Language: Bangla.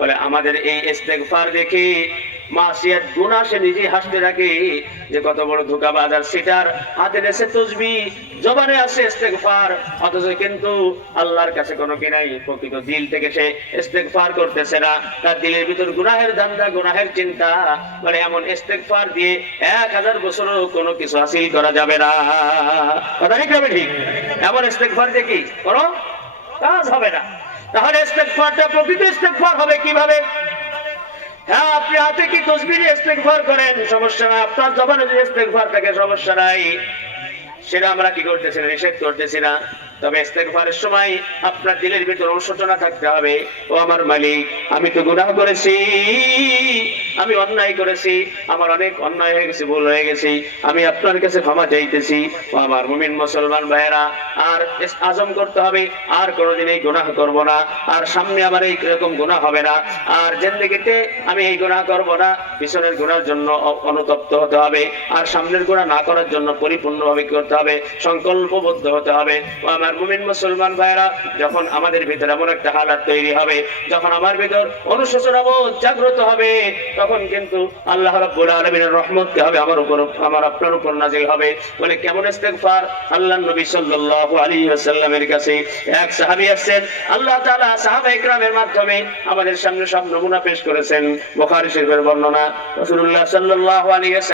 বলে আমাদের এই ইস্তেগফার দেখে মাসিয়াত গুনাহ সে নিজে হাসতে থাকে যে কত বড় ধোঁকাবাজ আর সিটার। হাতে দেশে তসবিহ, জবানে আছে ইস্তেগফার, অথচ কিন্তু আল্লাহর কাছে কোনো কি নাই, প্রকৃত দিল থেকে সে ইস্তেগফার করতেছে না। তার দিলের ভিতর গুনাহের ধান্দা, গুনাহের চিন্তা। মানে এমন ইস্তেগফার দিয়ে 1000 বছরও কোনো কিছু হাসিল করা যাবে না। কথা ঠিক হবে? ঠিক। এমন ইস্তেগফার দিয়ে কি কোনো কাজ হবে না। তাহলে ইস্তেগফারটা প্রকৃত ইস্তেগফার হবে কিভাবে? হ্যাঁ, আপনি হাতে কি তসবিহ দিয়ে ইস্তেগফার করেন, সমস্যা না। আপনার জবানে যে ইস্তেগফার থাকে, সমস্যা নাই। সেটা আমরা কি করতেছি না, নিষেধ করতেছি না। তবে ইস্তেগফারের সময় আপনার দিলের ভিতর অনুশোচনা থাকতে হবে। ও আমার মালিক, আমি তো গুনাহ করেছি, আমি অন্যায় করেছি, আমার অনেক অন্যায় হয়ে গেছে, ভুল হয়ে গেছি, আমি আপনার কাছে ক্ষমা চাইতেছি। ও আমার মুমিন মুসলমান ভাইয়েরা, আর আজম করতে হবে আর কোনোদিন এই গুনাহ করব না, আর সামনে আমার এই রকম গুনাহ হবে না, আর জিন্দেগিতে আমি এই গুনাহ করব না। পিছনের গুনার জন্য অনুতপ্ত হতে হবে, আর সামনের গুনাহ না করার জন্য পরিপূর্ণভাবে করতে হবে, সংকল্পবদ্ধ হতে হবে। ও আমার মুমিন মুসলমান ভাইয়েরা, যখন আমাদের ভিতরে এমন একটা হালাত তৈরি হবে, যখন আমার ভিতর অনুশোচনা বোধ জাগ্রত হবে, তখন কিন্তু আল্লাহ রাব্বুল আলামিনের রহমত কি হবে আমার উপর, আমার আপনার উপর নাযিল হবে। বলে কেমন ইস্তেগফার? আল্লাহর নবী সাল্লাল্লাহু আলাইহি ওয়াসাল্লামের কাছে এক সাহাবী আসছেন, আল্লাহ তাআলা সাহাবায়ে কেরামের মাধ্যমে আমাদের সামনে সব নমুনা পেশ করেছেন। বুখারী শরীফের বর্ণনা, রাসূলুল্লাহ সাল্লাল্লাহু আলাইহি